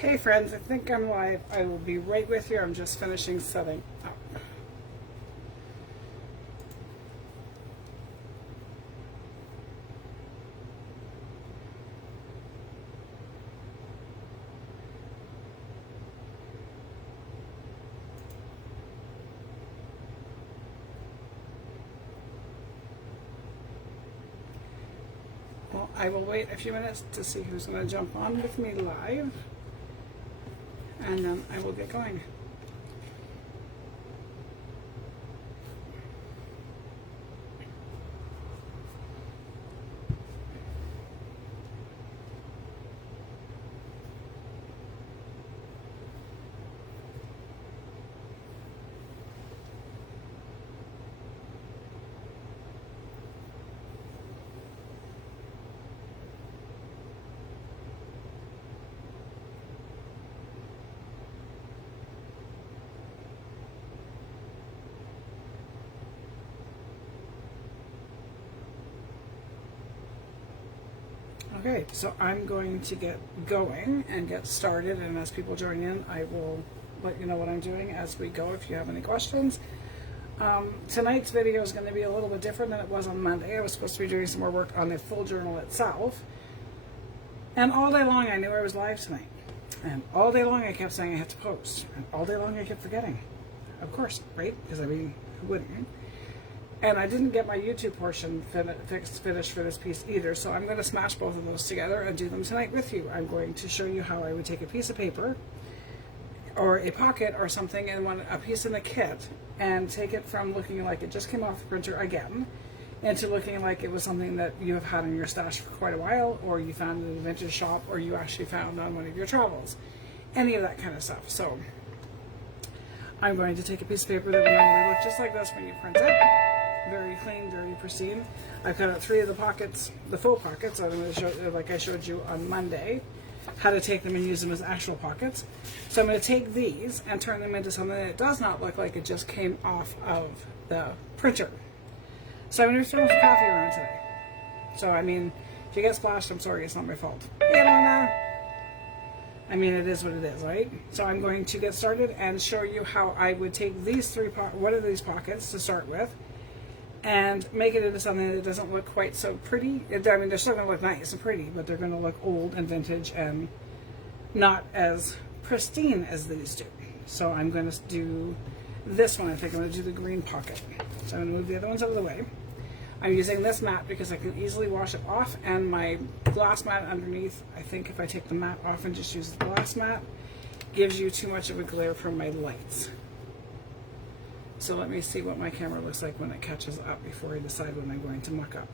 Hey friends, I think I'm live. I will be right with you. I'm just finishing setting up. Well, I will wait a few minutes to see who's going to jump on with me live, and then I will get going. Okay, so I'm going to get going and get started, and as people join in, I will let you know what I'm doing as we go if you have any questions. Tonight's video is going to be a little bit different than it was on Monday. I was supposed to be doing some more work on the full journal itself, and all day long I knew I was live tonight, and all day long I kept saying I had to post, and all day long I kept forgetting. Of course, right? Because I mean, who wouldn't? And I didn't get my YouTube portion finished for this piece either, so I'm going to smash both of those together and do them tonight with you. I'm going to show you how I would take a piece of paper or a pocket or something and a piece in the kit and take it from looking like it just came off the printer again into looking like it was something that you have had in your stash for quite a while, or you found in a vintage shop, or you actually found on one of your travels. Any of that kind of stuff. So I'm going to take a piece of paper that will normally look just like this when you print it. Very clean, very pristine. I've cut out 3 of the pockets, the faux pockets. I'm going to show, like I showed you on Monday, how to take them and use them as actual pockets. So I'm going to take these and turn them into something that does not look like it just came off of the printer. So I'm going to throw some coffee around today. So I mean, if you get splashed, I'm sorry, it's not my fault. You know, I mean, it is what it is, right? So I'm going to get started and show you how I would take these one of these pockets to start with, and make it into something that doesn't look quite so pretty. I mean, they're still going to look nice and pretty, but they're going to look old and vintage and not as pristine as these do. So I'm going to do this one. I think I'm going to do the green pocket. So I'm going to move the other ones out of the way. I'm using this mat because I can easily wash it off, and my glass mat underneath, I think if I take the mat off and just use the glass mat, gives you too much of a glare from my lights. So let me see what my camera looks like when it catches up before I decide when I'm going to muck up.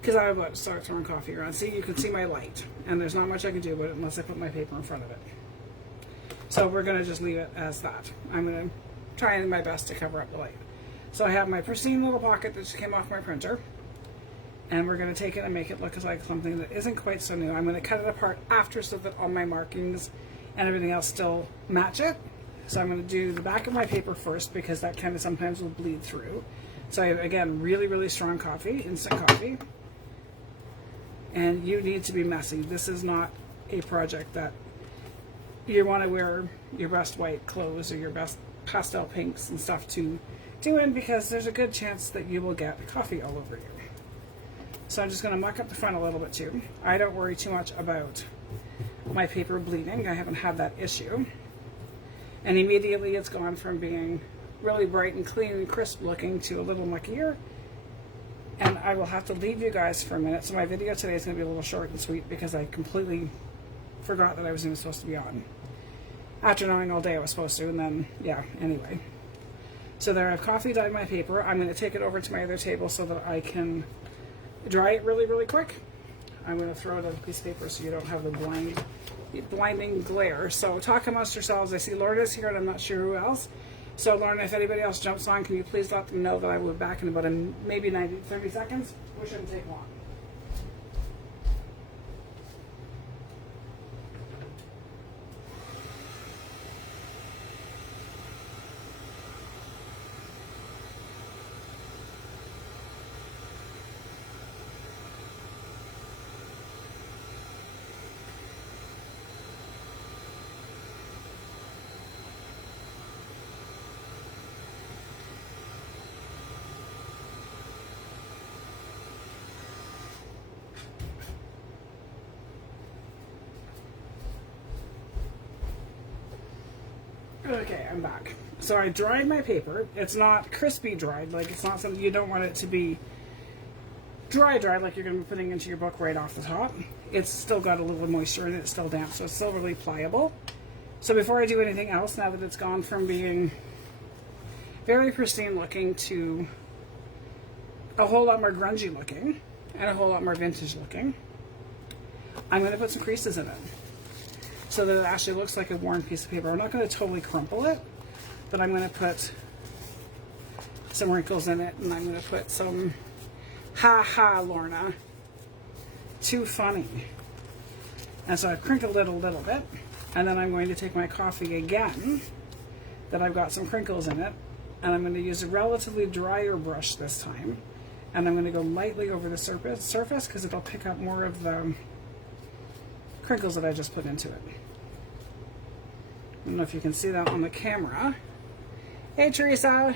Because I'm about to start throwing coffee around. See, you can see my light, and there's not much I can do about it unless I put my paper in front of it. So we're going to just leave it as that. I'm going to try my best to cover up the light. So I have my pristine little pocket that just came off my printer, and we're going to take it and make it look like something that isn't quite so new. I'm going to cut it apart after so that all my markings and everything else still match it. So I'm going to do the back of my paper first because that kind of sometimes will bleed through. So I have, again, really, really strong coffee, instant coffee. And you need to be messy. This is not a project that you want to wear your best white clothes or your best pastel pinks and stuff to do in, because there's a good chance that you will get coffee all over you. So I'm just going to muck up the front a little bit too. I don't worry too much about my paper bleeding. I haven't had that issue. And immediately it's gone from being really bright and clean and crisp looking to a little muckier. And I will have to leave you guys for a minute. So my video today is going to be a little short and sweet because I completely forgot that I was even supposed to be on. After knowing all day I was supposed to, and then, yeah, anyway. So there, I've coffee dyed my paper. I'm going to take it over to my other table so that I can dry it really, really quick. I'm going to throw it on a piece of paper so you don't have the blinding glare. So talk amongst yourselves. I see Lorna's here and I'm not sure who else. So Lorna, if anybody else jumps on, can you please let them know that I will be back in about maybe 30 seconds? Which shouldn't take long. Okay, I'm back. So I dried my paper. It's not crispy dried, like it's not something you don't want it to be dry like you're going to be putting into your book right off the top. It's still got a little moisture in it, it's still damp, so it's still really pliable. So before I do anything else, now that it's gone from being very pristine looking to a whole lot more grungy looking and a whole lot more vintage looking, I'm going to put some creases in it so that it actually looks like a worn piece of paper. I'm not going to totally crumple it, but I'm going to put some wrinkles in it, and I'm going to put some, ha ha Lorna, too funny. And so I've crinkled it a little bit, and then I'm going to take my coffee again, that I've got some crinkles in it, and I'm going to use a relatively drier brush this time, and I'm going to go lightly over the surface because it'll pick up more of the crinkles that I just put into it. I don't know if you can see that on the camera. Hey Teresa!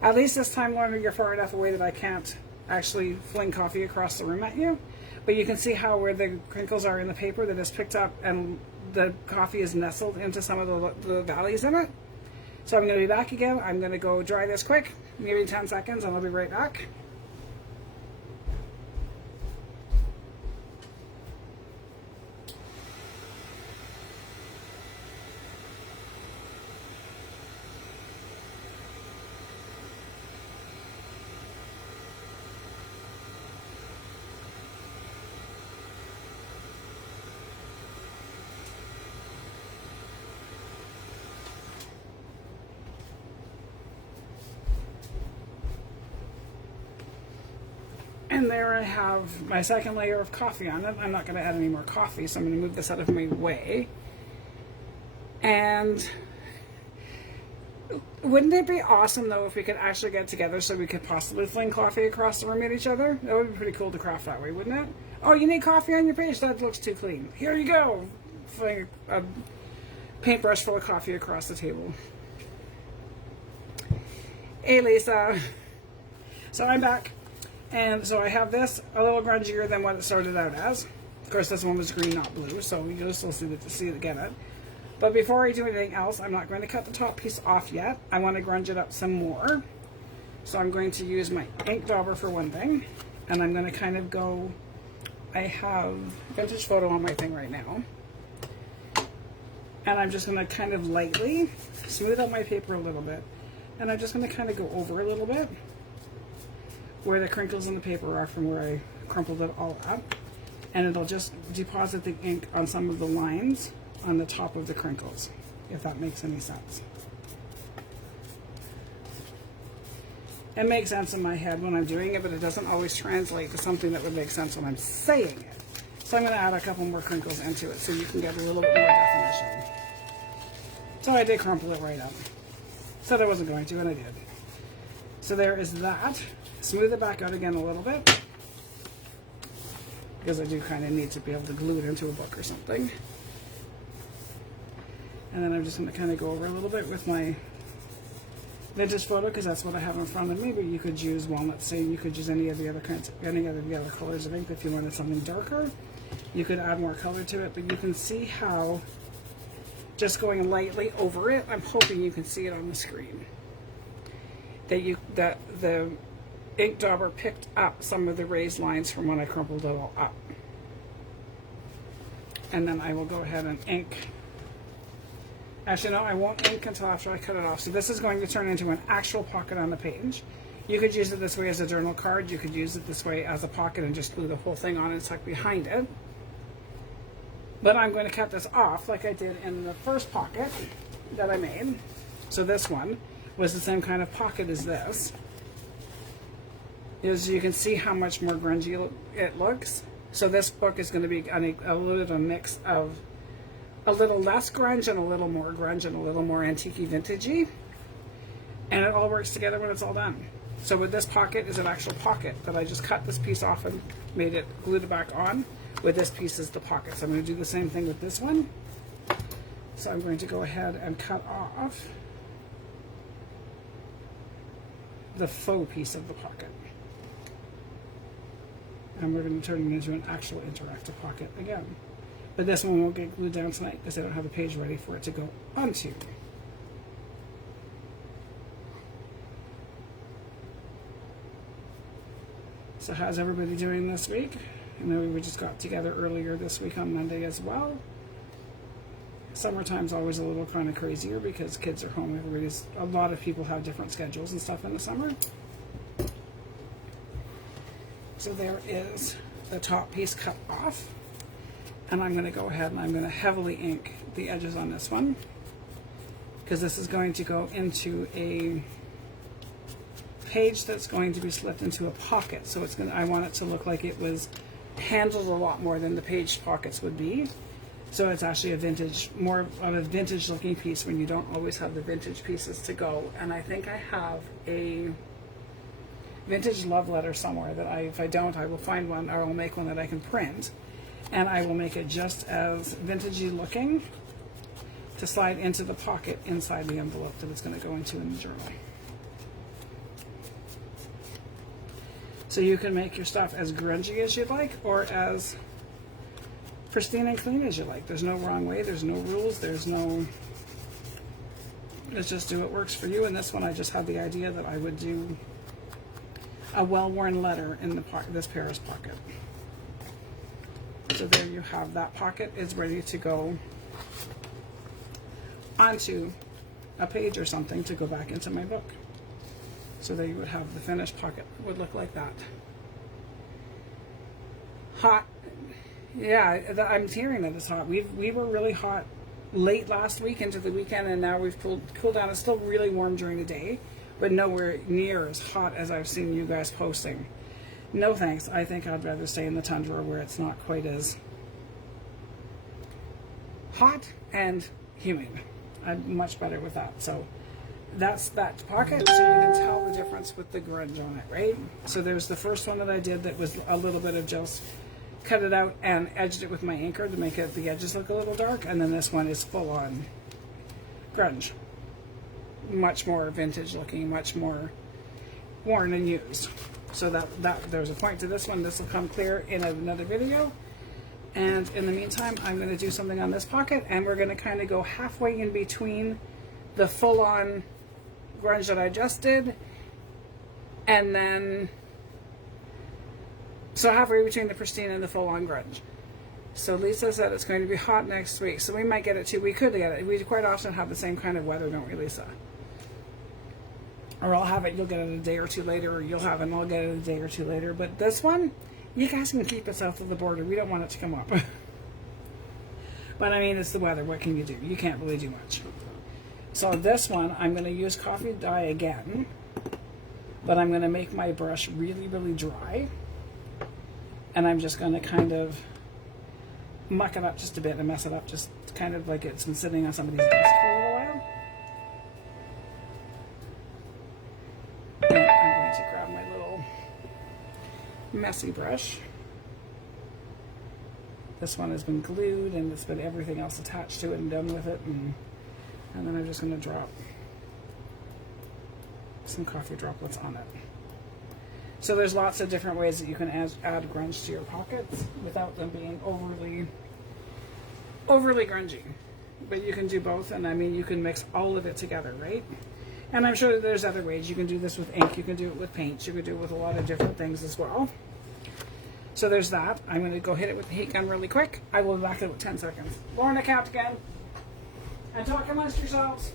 At least this time, Lorna, you're far enough away that I can't actually fling coffee across the room at you. But you can see how where the crinkles are in the paper that is picked up and the coffee is nestled into some of the valleys in it. So I'm going to be back again. I'm going to go dry this quick, maybe 10 seconds, and I'll be right back. And there I have my second layer of coffee on it. I'm not going to add any more coffee, so I'm going to move this out of my way. And wouldn't it be awesome, though, if we could actually get together so we could possibly fling coffee across the room at each other? That would be pretty cool to craft that way, wouldn't it? Oh, you need coffee on your page? That looks too clean. Here you go. Fling a paintbrush full of coffee across the table. Hey, Lisa. So I'm back. And so I have this a little grungier than what it started out as. Of course, this one was green, not blue, so you'll still see it again. But before I do anything else, I'm not going to cut the top piece off yet. I want to grunge it up some more. So I'm going to use my ink dauber for one thing. And I'm going to kind of go, I have vintage photo on my thing right now. And I'm just going to kind of lightly smooth out my paper a little bit. And I'm just going to kind of go over a little bit where the crinkles in the paper are from where I crumpled it all up, and it'll just deposit the ink on some of the lines on the top of the crinkles, if that makes any sense. It makes sense in my head when I'm doing it, but it doesn't always translate to something that would make sense when I'm saying it. So I'm going to add a couple more crinkles into it so you can get a little bit more definition. So I did crumple it right up. Said I wasn't going to, and I did. So there is that. Smooth it back out again a little bit, because I do kind of need to be able to glue it into a book or something. And then I'm just going to kind of go over a little bit with my vintage photo, because that's what I have in front of me. But you could use walnut, say you could use any of the other kinds, any of the other colors of ink. If you wanted something darker, you could add more color to it. But you can see how just going lightly over it, I'm hoping you can see it on the screen, that the ink dauber picked up some of the raised lines from when I crumpled it all up. And then I will go ahead and ink. Actually, no, I won't ink until after I cut it off. So this is going to turn into an actual pocket on the page. You could use it this way as a journal card. You could use it this way as a pocket and just glue the whole thing on and tuck behind it. But I'm going to cut this off like I did in the first pocket that I made. So this one was the same kind of pocket as this. Is you can see how much more grungy it looks. So this book is going to be a little bit of a mix of a little less grunge and a little more grunge and a little more antique-y vintagey. And it all works together when it's all done. So with this pocket is an actual pocket that I just cut this piece off and made it, glued it back on. With this piece is the pocket. So I'm going to do the same thing with this one. So I'm going to go ahead and cut off the faux piece of the pocket. And we're going to turn it into an actual interactive pocket again. But this one won't get glued down tonight because I don't have a page ready for it to go onto. So how's everybody doing this week? I know we just got together earlier this week on Monday as well. Summertime's always a little kind of crazier because kids are home. A lot of people have different schedules and stuff in the summer. So there is the top piece cut off. And I'm going to go ahead and I'm going to heavily ink the edges on this one, because this is going to go into a page that's going to be slipped into a pocket. So it's going to, I want it to look like it was handled a lot more than the page pockets would be. So it's actually a vintage, more of a vintage looking piece when you don't always have the vintage pieces to go. And I think I have a vintage love letter somewhere that if I don't, I will find one, or I'll make one that I can print. And I will make it just as vintagey looking to slide into the pocket inside the envelope that it's going to go into in the journal. So you can make your stuff as grungy as you'd like, or as pristine and clean as you like. There's no wrong way, there's no rules, let's just do what works for you. And this one I just had the idea that I would do a well-worn letter in the this Paris pocket. So there you have that pocket is ready to go onto a page or something to go back into my book. So there you would have the finished pocket. It would look like that. Hot. Yeah, I'm hearing that it's hot. We were really hot late last week into the weekend, and now we've cooled down. It's still really warm during the day, but nowhere near as hot as I've seen you guys posting. No thanks. I think I'd rather stay in the tundra where it's not quite as hot and humid. I'm much better with that. So that's that pocket. So you can tell the difference with the grunge on it, right? So there's the first one that I did that was a little bit of just cut it out and edged it with my inker to make the edges look a little dark. And then this one is full on grunge. Much more vintage looking, much more worn and used. So that there's a point to this one. This will come clear in another video. And in the meantime, I'm going to do something on this pocket, and we're going to kind of go halfway in between the full-on grunge that I just did, and then so halfway between the pristine and the full-on grunge. So Lisa said it's going to be hot next week, so we might get it too. We could get it. We quite often have the same kind of weather, don't we, Lisa? Or I'll have it, you'll get it a day or two later, or you'll have it and I'll get it a day or two later. But this one, you guys can keep it south of the border. We don't want it to come up. But I mean, it's the weather. What can you do? You can't really do much. So this one, I'm going to use coffee dye again. But I'm going to make my brush really, really dry. And I'm just going to kind of muck it up just a bit and mess it up, just kind of like it's been sitting on somebody's desk for a little while. To grab my little messy brush. This one has been glued and it's been everything else attached to it and done with it, and then I'm just going to drop some coffee droplets on it. So there's lots of different ways that you can add grunge to your pockets without them being overly grungy. But you can do both, and I mean you can mix all of it together, right? And I'm sure that there's other ways. You can do this with ink, you can do it with paint, you can do it with a lot of different things as well. So there's that. I'm going to go hit it with the heat gun really quick. I will be back in about 10 seconds. Lorna, count again. And talk amongst yourselves.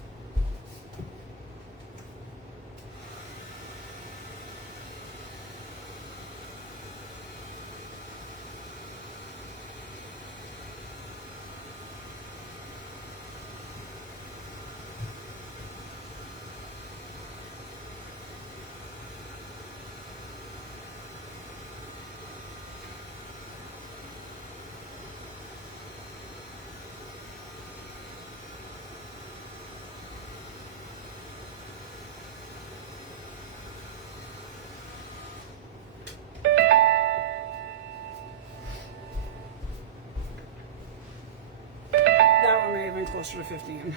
Closer to 15.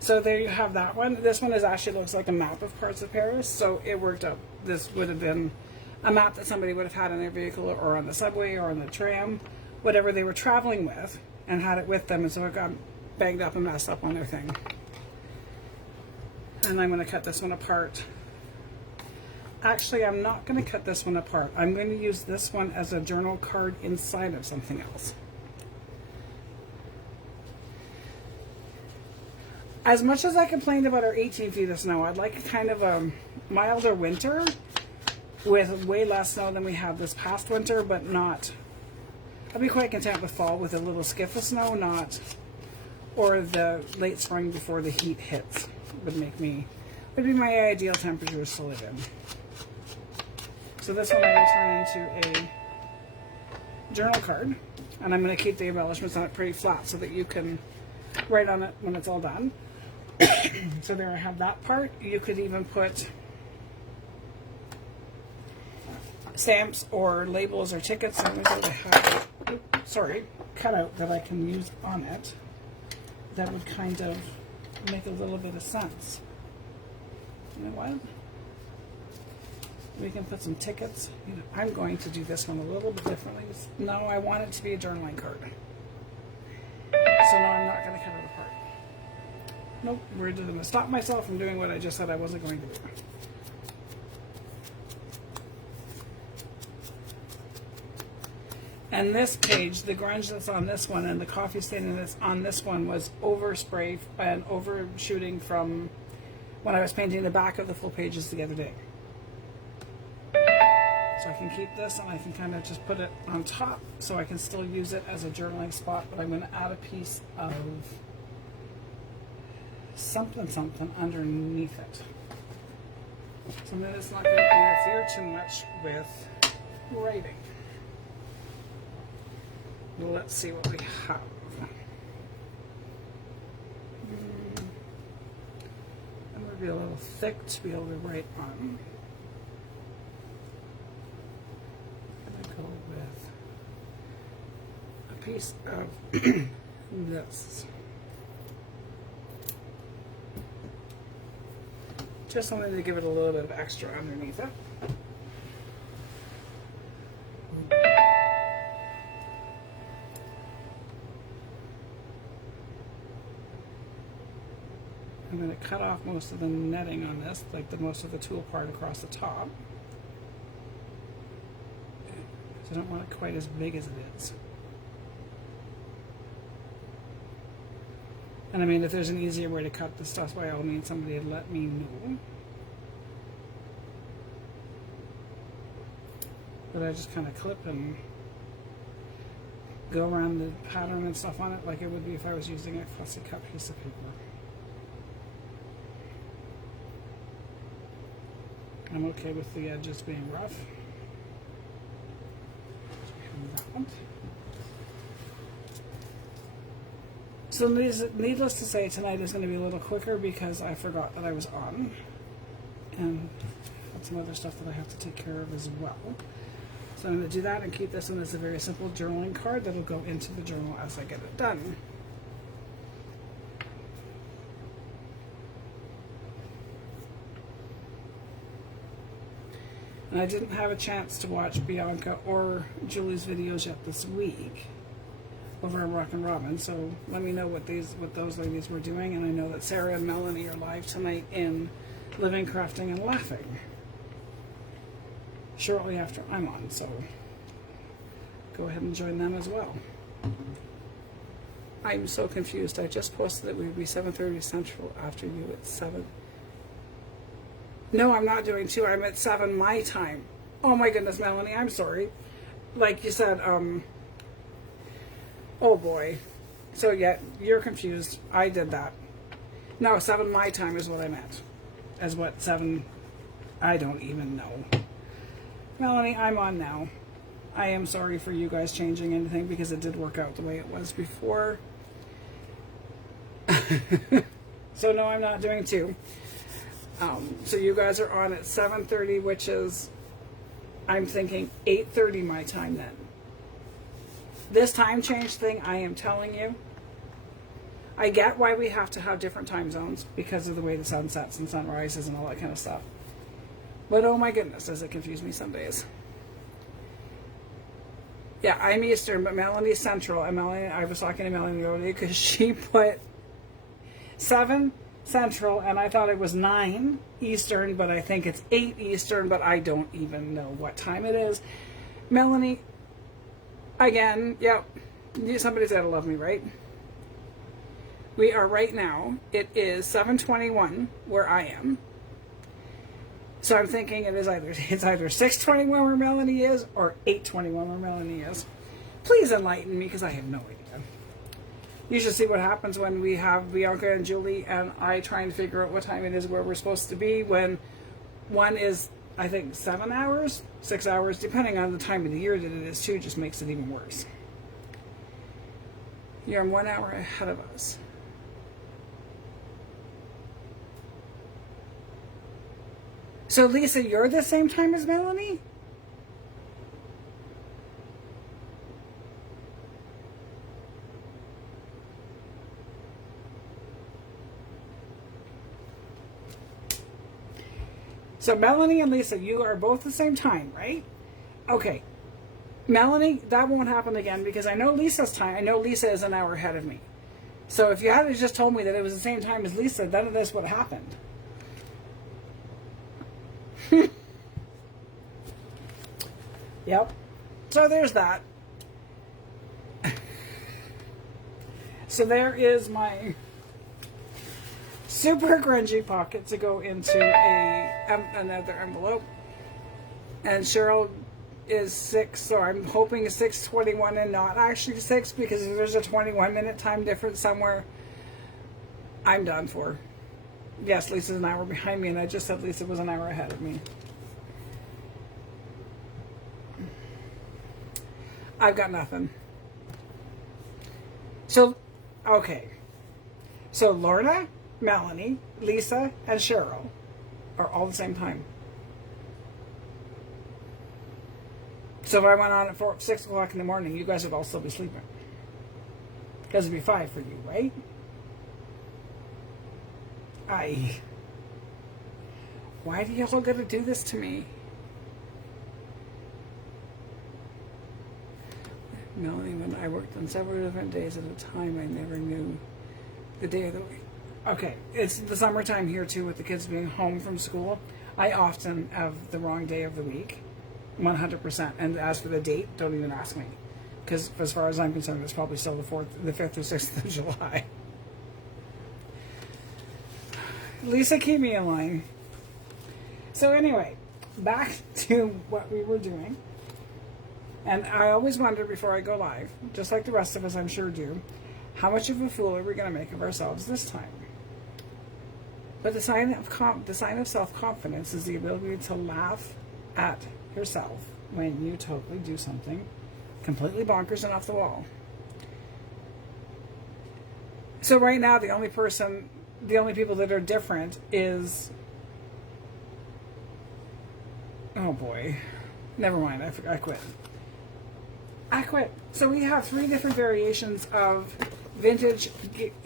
So there you have that one. This one actually looks like a map of parts of Paris, so it worked out. This would have been a map that somebody would have had in their vehicle or on the subway or on the tram, whatever they were traveling with and had it with them, and so it got banged up and messed up on their thing. And I'm going to cut this one apart. Actually, I'm not going to cut this one apart. I'm going to use this one as a journal card inside of something else. As much as I complained about our 18 feet of snow, I'd like a kind of a milder winter with way less snow than we had this past winter, but not... I'd be quite content with fall with a little skiff of snow, not... or the late spring before the heat hits would be my ideal temperatures to live in. So this one I will turn into a journal card, and I'm going to keep the embellishments on it pretty flat so that you can write on it when it's all done. So there I have that part. You could even put stamps or labels or tickets that I have, cut out that I can use on it. That would kind of make a little bit of sense. You know what? We can put some tickets. You know, I'm going to do this one a little bit differently. No, I want it to be a journaling card. So no, I'm not going to cut it apart. Nope, we're just going to stop myself from doing what I just said I wasn't going to do. And this page, the grunge that's on this one and the coffee stain that's on this one was overspray and overshooting from when I was painting the back of the full pages the other day. So I can keep this and I can kind of just put it on top so I can still use it as a journaling spot, but I'm going to add a piece of something underneath it. Something that's not going to interfere too much with writing. Well, let's see what we have. I'm going to be a little thick to be able to write on. I'm going to go with a piece of this. Just something to give it a little bit of extra underneath it. I'm going to cut off most of the netting on this, like most of the tulle part across the top. So I don't want it quite as big as it is. And I mean, if there's an easier way to cut this stuff, by all means, somebody would let me know. But I just kind of clip and go around the pattern and stuff on it like it would be if I was using a fussy cut piece of paper. I'm okay with the edges being rough. So needless to say, tonight is going to be a little quicker because I forgot that I was on. And got some other stuff that I have to take care of as well. So I'm going to do that and keep this one as a very simple journaling card that'll go into the journal as I get it done. And I didn't have a chance to watch Bianca or Julie's videos yet this week over on Rock and Robin, so let me know what those ladies were doing. And I know that Sarah and Melanie are live tonight in Living, Crafting, and Laughing shortly after I'm on, so go ahead and join them as well. I'm so confused. I just posted that we would be 7:30 Central after you at 7. No, I'm not doing 2. I'm at 7 my time. Oh my goodness, Melanie, I'm sorry. Like you said, oh boy. So yeah, you're confused. I did that. No, 7 my time is what I meant. As what 7, I don't even know. Melanie, I'm on now. I am sorry for you guys changing anything because it did work out the way it was before. So no, I'm not doing 2. So you guys are on at 7:30, which is, I'm thinking 8:30 my time then. This time change thing, I am telling you, I get why we have to have different time zones because of the way the sun sets and sun rises and all that kind of stuff. But oh my goodness, does it confuse me some days. Yeah, I'm Eastern, but Melanie's Central. And Melanie, I was talking to Melanie the other day because she put 7 Central, and I thought it was 9 Eastern, but I think it's 8 Eastern, but I don't even know what time it is. Melanie, again, yep, somebody's got to love me, right? We are right now, it is 7:21 where I am. So I'm thinking it's either 6:21 where Melanie is or 8:21 where Melanie is. Please enlighten me because I have no idea. You should see what happens when we have Bianca and Julie and I trying to figure out what time it is where we're supposed to be when one is, I think, 7 hours, 6 hours, depending on the time of the year that it is too, just makes it even worse. You're 1 hour ahead of us. So Lisa, you're the same time as Melanie? So Melanie and Lisa, you are both the same time, right? Okay. Melanie, that won't happen again because I know Lisa's time. I know Lisa is an hour ahead of me. So if you had just told me that it was the same time as Lisa, none of this would have happened. Yep. So there's that. So there is my super grungy pocket to go into another envelope. And Cheryl is 6, so I'm hoping it's 6:21 and not actually 6 because if there's a 21-minute time difference somewhere, I'm done for. Yes, Lisa's an hour behind me, and I just said Lisa was an hour ahead of me. I've got nothing. So, okay. So Lorna, Melanie, Lisa, and Cheryl are all the same time. So if I went on at 6 o'clock in the morning, you guys would all still be sleeping. Because it'd be 5 for you, right? Why do y'all gotta do this to me? Melanie, when I worked on several different days at a time, I never knew the day of the week. Okay, it's the summertime here too with the kids being home from school. I often have the wrong day of the week, 100%. And as for the date, don't even ask me. Because as far as I'm concerned, it's probably still the 5th or 6th of July. Lisa, keep me in line. So anyway, back to what we were doing. And I always wonder before I go live, just like the rest of us I'm sure do, how much of a fool are we going to make of ourselves this time? But the sign of self-confidence is the ability to laugh at yourself when you totally do something completely bonkers and off the wall. So right now, the only people that are different is, oh boy, never mind, I quit. So we have 3 different variations of vintage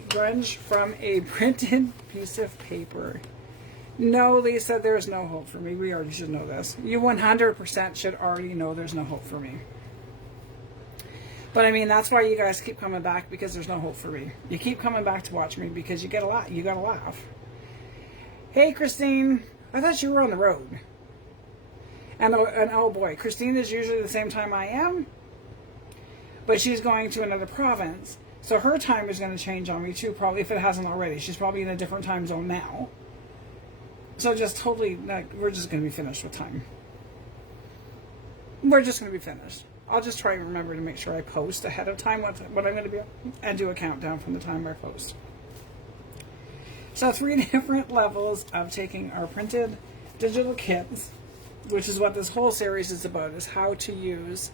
grunge from a printed piece of paper. No, Lisa, there's no hope for me. We already should know this. You 100% should already know there's no hope for me. But I mean, that's why you guys keep coming back, because there's no hope for me. You keep coming back to watch me because you got to laugh. Hey, Christine, I thought you were on the road. And oh boy, Christine is usually the same time I am. But she's going to another province, so her time is going to change on me too, probably, if it hasn't already. She's probably in a different time zone now. So just totally, we're just going to be finished with time. We're just going to be finished. I'll just try and remember to make sure I post ahead of time what I'm going to be, and do a countdown from the time I post. So 3 different levels of taking our printed digital kits, which is what this whole series is about, is how to use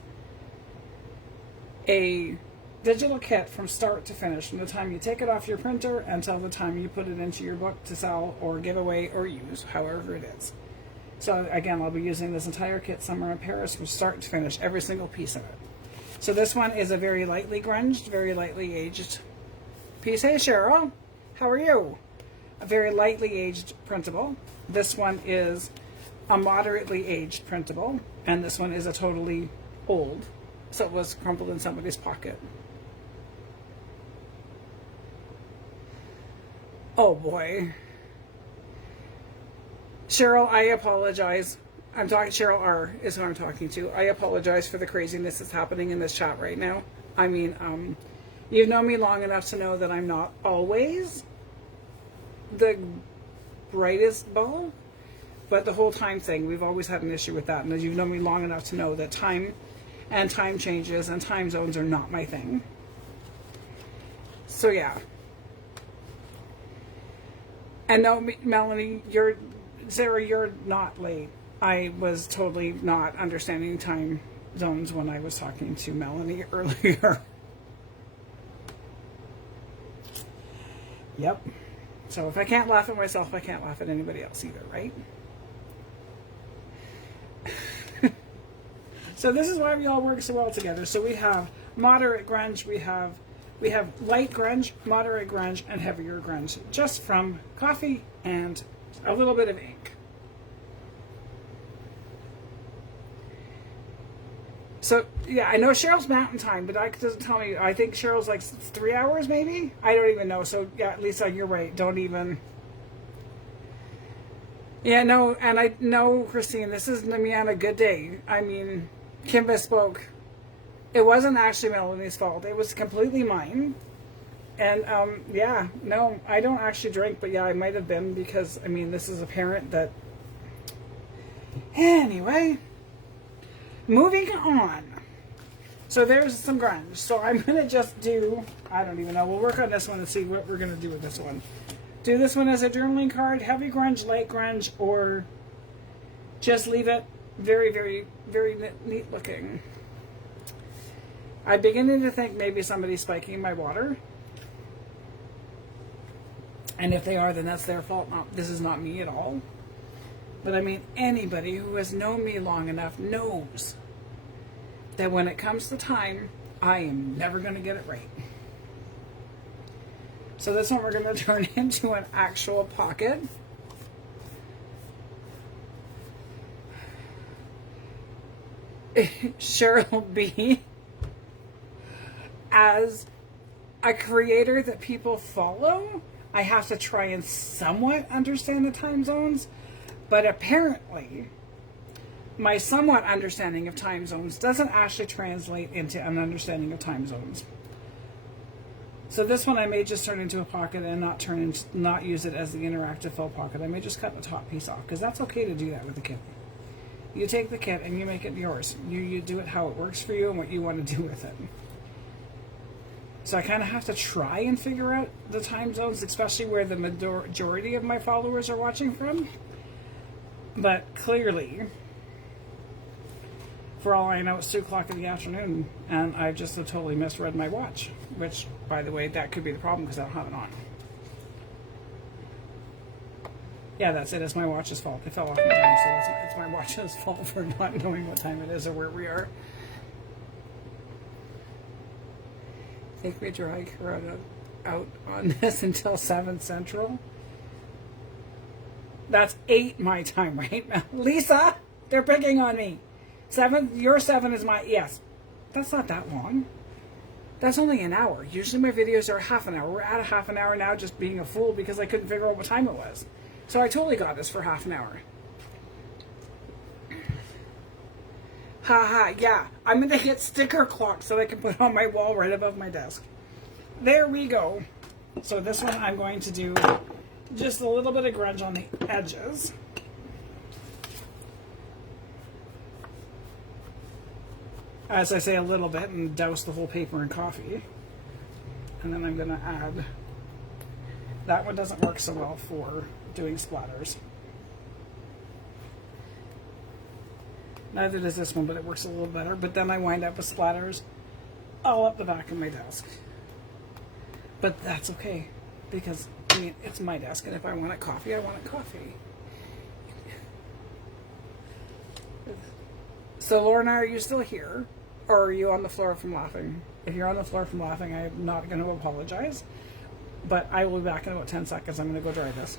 a digital kit from start to finish, from the time you take it off your printer until the time you put it into your book to sell or give away or use, however it is. So again, I'll be using this entire kit, Summer in Paris, from start to finish, every single piece of it. So this one is a very lightly grunged, very lightly aged piece. Hey Cheryl, how are you? A very lightly aged printable. This one is a moderately aged printable, and this one is a totally old So it was crumpled in somebody's pocket. Oh boy. Cheryl, I apologize. I'm talking, Cheryl R is who I'm talking to. I apologize for the craziness that's happening in this chat right now. I mean, you've known me long enough to know that I'm not always the brightest bulb, but the whole time thing, we've always had an issue with that. And you've known me long enough to know that time and time changes and time zones are not my thing. So yeah. And no, Melanie, Sarah, you're not late. I was totally not understanding time zones when I was talking to Melanie earlier. Yep. So if I can't laugh at myself, I can't laugh at anybody else either, right? So this is why we all work so well together. So we have moderate grunge, we have light grunge, moderate grunge, and heavier grunge, just from coffee and a little bit of ink. So, yeah, I know Cheryl's mountain time, but that doesn't tell me. I think Cheryl's like 3 hours, maybe? I don't even know. So, yeah, Lisa, you're right. Don't even. Yeah, no, and I know, Christine, this is me on a good day. I mean, Kimba spoke. It wasn't actually Melanie's fault. It was completely mine. And, yeah, no, I don't actually drink, but yeah, I might have been because, I mean, this is apparent that. Anyway. Moving on. So there's some grunge. So I'm going to just do, I don't even know, we'll work on this one and see what we're going to do with this one. Do this one as a journaling card, heavy grunge, light grunge, or just leave it very, very, very neat looking. I'm beginning to think maybe somebody's spiking my water. And if they are, then that's their fault. This is not me at all. But I mean, anybody who has known me long enough knows that when it comes to time, I am never going to get it right. So this one we're going to turn into an actual pocket. Cheryl B, as a creator that people follow, I have to try and somewhat understand the time zones. But apparently, my somewhat understanding of time zones doesn't actually translate into an understanding of time zones. So this one I may just turn into a pocket and not use it as the interactive fill pocket. I may just cut the top piece off, because that's okay to do that with the kit. You take the kit and you make it yours. You do it how it works for you and what you want to do with it. So I kind of have to try and figure out the time zones, especially where the majority of my followers are watching from. But clearly, for all I know, it's 2 o'clock in the afternoon, and I just have totally misread my watch. Which, by the way, that could be the problem because I don't have it on. Yeah, that's it. It's my watch's fault. It fell off my arm, so it's my watch's fault for not knowing what time it is or where we are. I think we drag her out on this until 7 Central. That's 8 my time, right? Lisa, they're picking on me. 7, your 7 is my, yes. That's not that long. That's only an hour. Usually my videos are half an hour. We're at a half an hour now just being a fool because I couldn't figure out what time it was. So I totally got this for half an hour. Haha, yeah. I'm going to get sticker clocks so I can put on my wall right above my desk. There we go. So this one I'm going to do just a little bit of grunge on the edges. As I say, a little bit, and douse the whole paper in coffee. And then I'm going to add... That one doesn't work so well for doing splatters. Neither does this one, but it works a little better. But then I wind up with splatters all up the back of my desk. But that's okay, because I mean, it's my desk, and if I want a coffee, I want a coffee. So Lorna, are you still here? Or are you on the floor from laughing? If you're on the floor from laughing, I'm not going to apologize. But I will be back in about 10 seconds. I'm going to go dry this.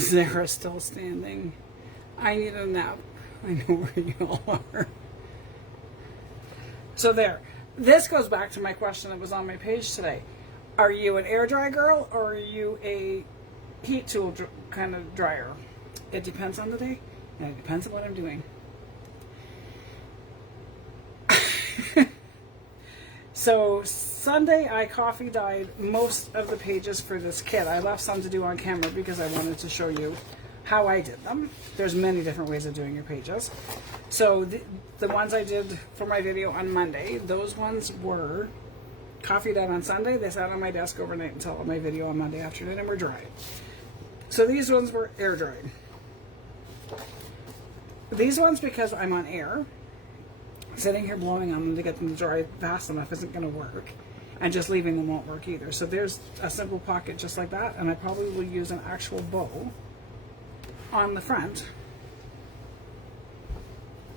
Sarah's still standing. I need a nap. I know where you all are. So there. This goes back to my question that was on my page today. Are you an air dry girl or are you a heat tool kind of dryer? It depends on the day and it depends on what I'm doing. So Sunday I coffee dyed most of the pages for this kit. I left some to do on camera because I wanted to show you how I did them. There's many different ways of doing your pages. So the ones I did for my video on Monday, those ones were coffee dyed on Sunday. They sat on my desk overnight until my video on Monday afternoon and were dried. So these ones were air dried. These ones, because I'm on air, sitting here blowing on them to get them to dry fast enough isn't going to work. And just leaving them won't work either. So there's a simple pocket just like that. And I probably will use an actual bow on the front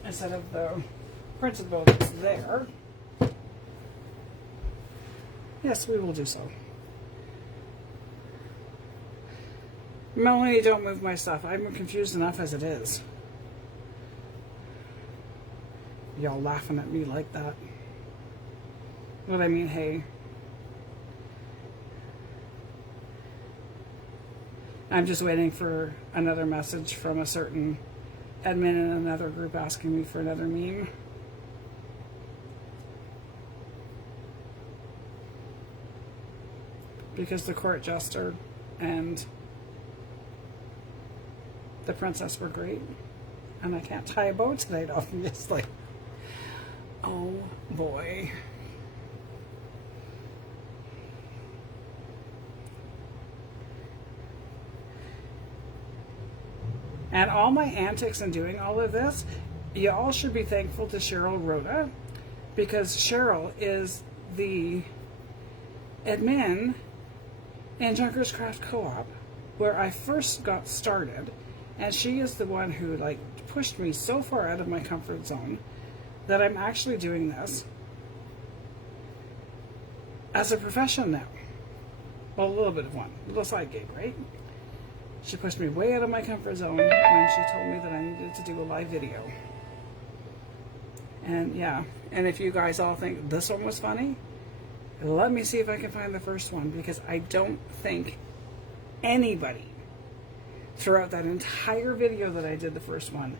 instead of the printed bow that's there. Yes, we will do so. Melanie, don't move my stuff. I'm confused enough as it is. Y'all laughing at me like that. What I mean, hey. I'm just waiting for another message from a certain admin in another group asking me for another meme. Because the court jester and the princess were great. And I can't tie a bow tonight, obviously. Oh boy. And all my antics in doing all of this, y'all should be thankful to Cheryl Rhoda, because Cheryl is the admin in Junkers Craft Co-op where I first got started, and she is the one who like pushed me so far out of my comfort zone that I'm actually doing this as a profession now. Well, a little bit of one, a little side gig, right? She pushed me way out of my comfort zone when she told me that I needed to do a live video. And yeah, and if you guys all think this one was funny, let me see if I can find the first one, because I don't think anybody throughout that entire video that I did, the first one,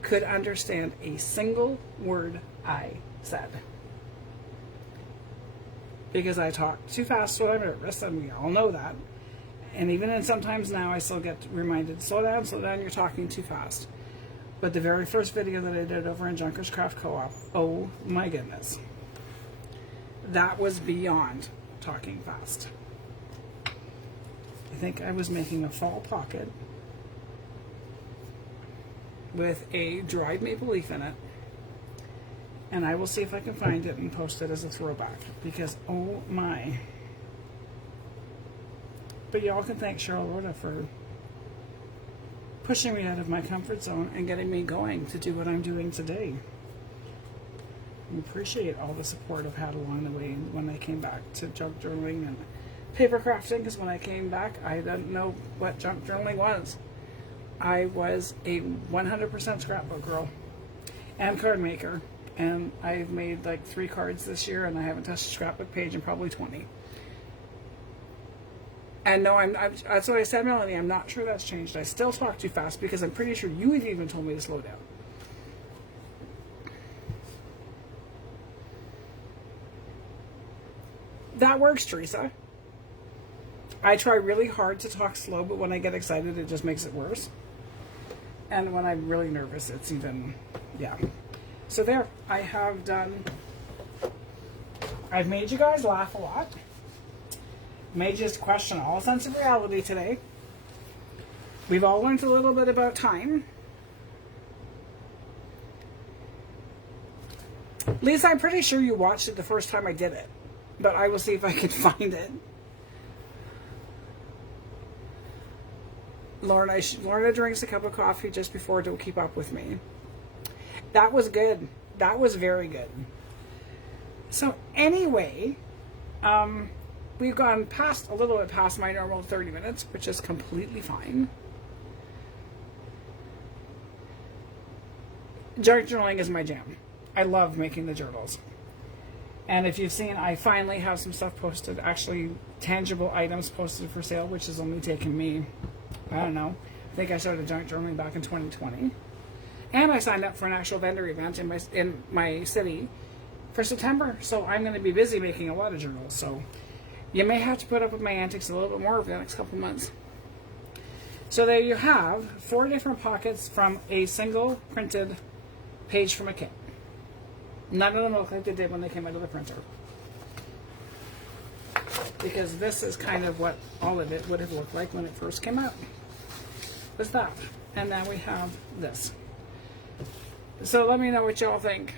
could understand a single word I said. Because I talk too fast when I'm nervous, and we all know that. And even sometimes now I still get reminded, slow down, you're talking too fast. But the very first video that I did over in Junkers Craft Co-op, oh my goodness. That was beyond talking fast. I think I was making a fall pocket with a dried maple leaf in it. And I will see if I can find it and post it as a throwback, because oh my. But y'all can thank Cheryl Rhoda for pushing me out of my comfort zone and getting me going to do what I'm doing today. I appreciate all the support I've had along the way when I came back to junk journaling and paper crafting, because when I came back, I didn't know what junk journaling was. I was a 100% scrapbook girl and card maker, and I've made like 3 cards this year, and I haven't touched a scrapbook page in probably 20. And no, that's what I said, Melanie, I'm not sure that's changed. I still talk too fast, because I'm pretty sure you even told me to slow down. That works, Teresa. I try really hard to talk slow, but when I get excited, it just makes it worse. And when I'm really nervous, it's even, yeah. So there, I have done, I've made you guys laugh a lot. Made you just question all sense of reality today. We've all learned a little bit about time. Lisa, I'm pretty sure you watched it the first time I did it, but I will see if I can find it. Lorna drinks a cup of coffee just before to keep up with me. That was good. That was very good. So anyway, we've gone past a little bit past my normal 30 minutes, which is completely fine. junk journaling is my jam. I love making the journals. And if you've seen, I finally have some stuff posted, actually tangible items posted for sale, which has only taken me, I don't know, I think I started junk journaling back in 2020. And I signed up for an actual vendor event in my city for September. So I'm going to be busy making a lot of journals. So you may have to put up with my antics a little bit more over the next couple of months. So there you have 4 different pockets from a single printed page from a kit. None of them look like they did when they came out of the printer. Because this is kind of what all of it would have looked like when it first came out. Was that. And then we have this. So let me know what y'all think.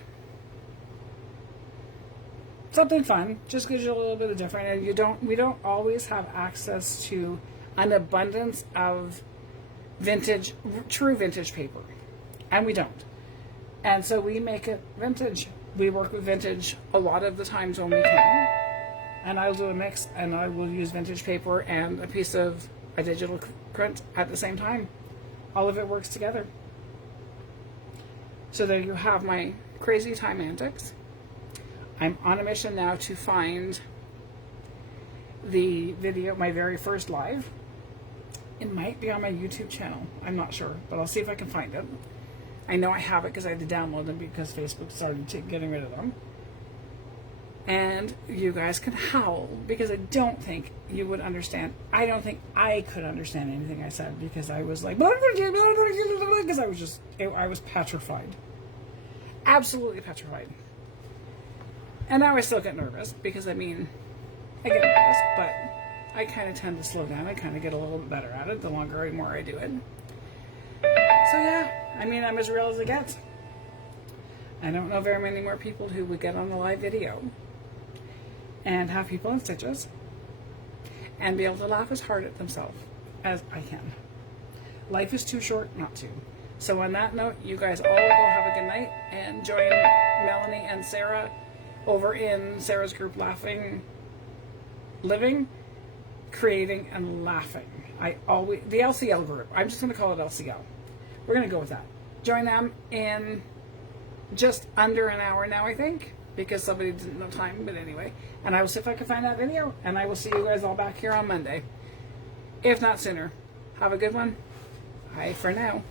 Something fun, just gives you a little bit of different. And we don't always have access to an abundance of vintage, true vintage paper. And we don't. And so we make it vintage. We work with vintage a lot of the times when we can. And I'll do a mix, and I will use vintage paper and a piece of a digital print at the same time. All of it works together. So there you have my crazy time antics. I'm on a mission now to find the video, my very first live. It might be on my YouTube channel. I'm not sure, but I'll see if I can find it. I know I have it because I had to download them because Facebook started getting rid of them. And you guys can howl because I don't think you would understand. I don't think I could understand anything I said because I was like, because I was petrified. Absolutely petrified. And now I still get nervous because, I get nervous, but I kind of tend to slow down. I kind of get a little bit better at it the longer and more I do it. So yeah, I'm as real as it gets. I don't know very many more people who would get on the live video and have people in stitches and be able to laugh as hard at themselves as I can. Life is too short not to. So on that note, you guys all go have a good night and join Melanie and Sarah over in Sarah's group Living, Creating, and Laughing. The LCL group. I'm just going to call it LCL. We're going to go with that. Join them in just under an hour now, I think, because somebody didn't know time, but anyway. And I will see if I can find that video, and I will see you guys all back here on Monday, if not sooner. Have a good one. Bye for now.